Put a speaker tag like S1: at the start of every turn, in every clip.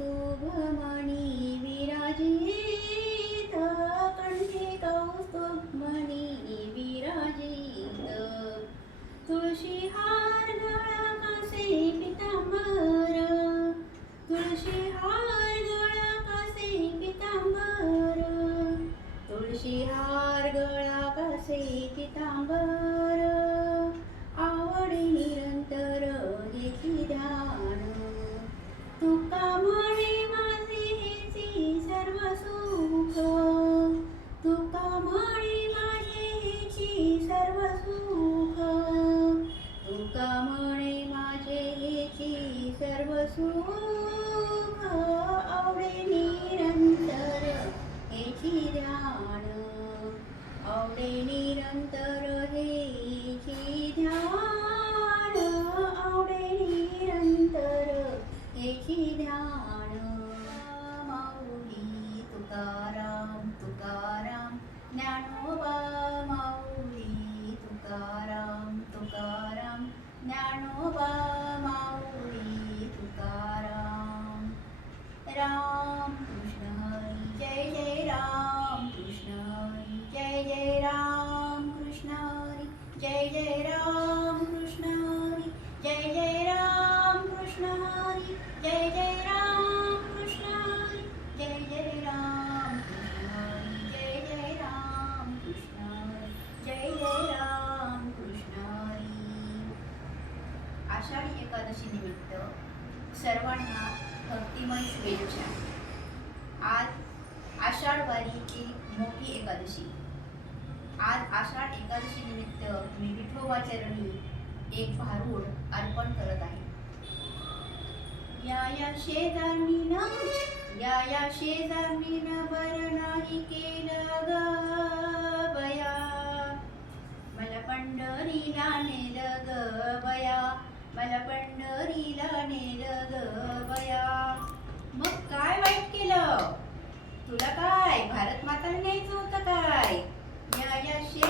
S1: कौस्तुभमणि विराजित कण्ठे कौस्तुभमणि विराजित तुलसी हा 让我抱 चरणी एक भारूड अर्पण करत आहे. या या शेजारी या या शेजारी ना नाही केलं ग मला पंढरीला नेलं ग बया. मला पंढरीला नेलं ग बया. मग काय वाईट केलं? तुला काय? भारत माताला न्यायचं होतं काय? या या शे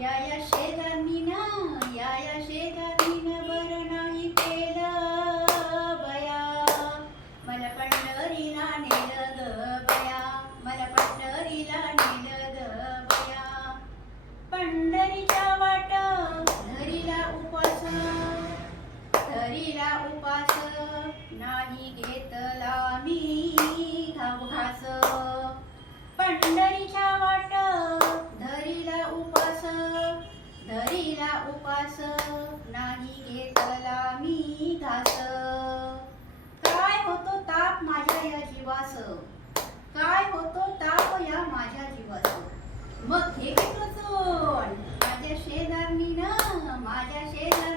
S1: Ya yaşa. मग हे कुठंच माझ्या शेजारनी ना माझ्या शेजारी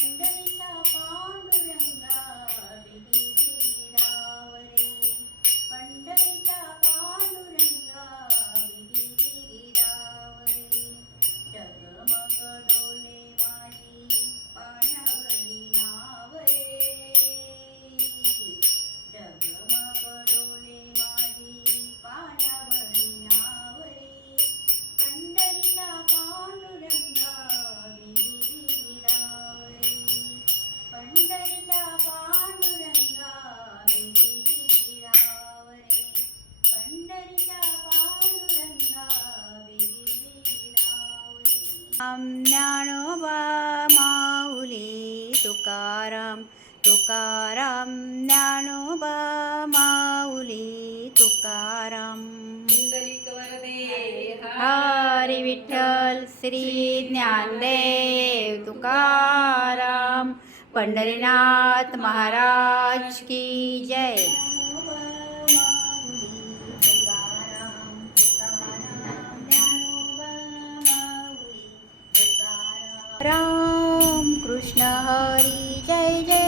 S1: And Mandalika Pa. Tukaram Dnyanoba माऊली तुकाराम. हरी विठ्ठल श्री ज्ञानदेव तुकाराम. पंढरीनाथ महाराज की जय. राम कृष्ण हरी जय जय.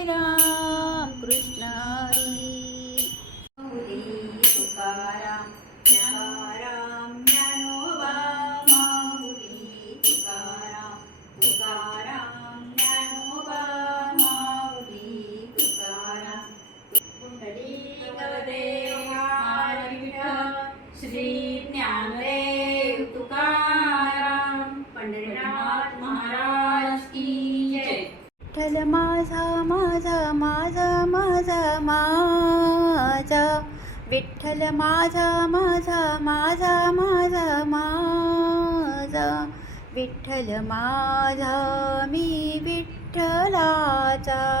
S1: श्री ज्ञानदेव तुकाराम पंढरीनाथ महाराज की जय. विठ्ठल माझा माझा माझा माझा माझा. विठ्ठल माझा माझा माझा माझा माझा. विठ्ठल माझा मी विठ्ठलाचा.